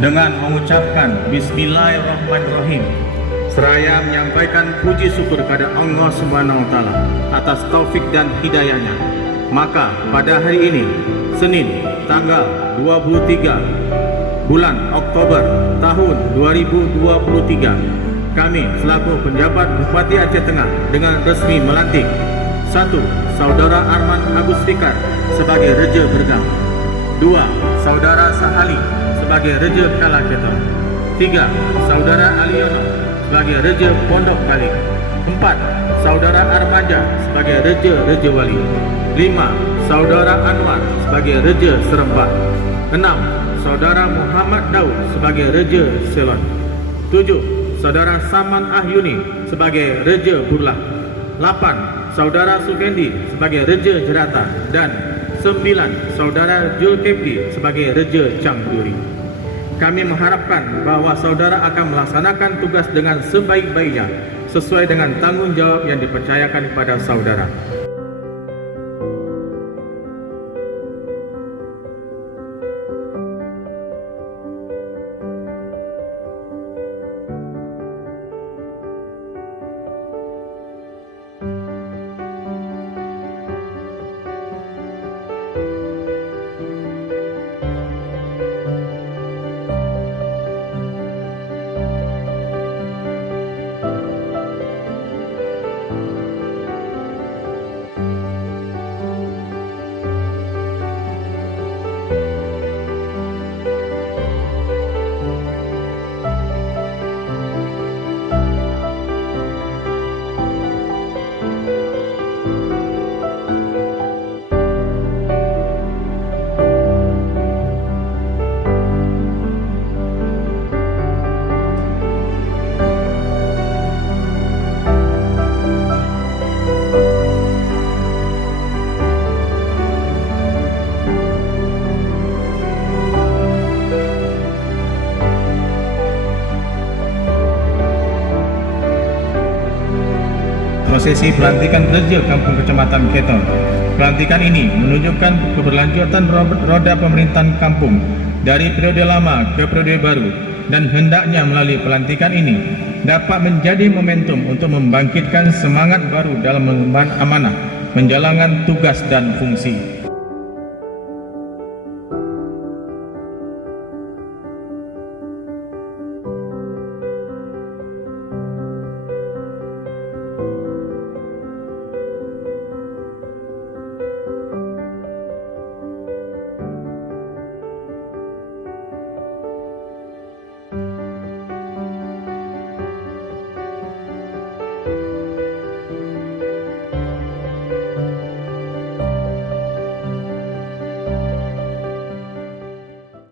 dengan mengucapkan Bismillahirrahmanirrahim, seraya menyampaikan puji syukur kepada Allah SWT atas taufik dan hidayahnya. Maka pada hari ini, Senin, tanggal 23 bulan Oktober tahun 2023, kami selaku penjabat Bupati Aceh Tengah dengan resmi melantik 1. Saudara Arman Agus Fikar sebagai Reja Bergam. 2. Saudara Sahali sebagai Reja Kalaketon. 3. Saudara Aliono sebagai Reja Pondok Kali. 4. Saudara Armaja sebagai Reja Wali. 5. Saudara Anwar sebagai Reja Serempak. 6. Saudara Muhammad Daud sebagai Reja Selon. 7. Saudara Saman Ahyuni sebagai Reja Burlah. 8. Saudara Sugendi sebagai Reja Jerata. Dan 9. Saudara Julkepli sebagai Reja Camduri. Kami mengharapkan bahawa saudara akan melaksanakan tugas dengan sebaik-baiknya sesuai dengan tanggungjawab yang dipercayakan kepada saudara. Prosesi pelantikan Reja Kampung Kecamatan Keton. Pelantikan ini menunjukkan keberlanjutan roda pemerintahan kampung dari periode lama ke periode baru, dan hendaknya melalui pelantikan ini dapat menjadi momentum untuk membangkitkan semangat baru dalam mengemban amanah, menjalankan tugas dan fungsi.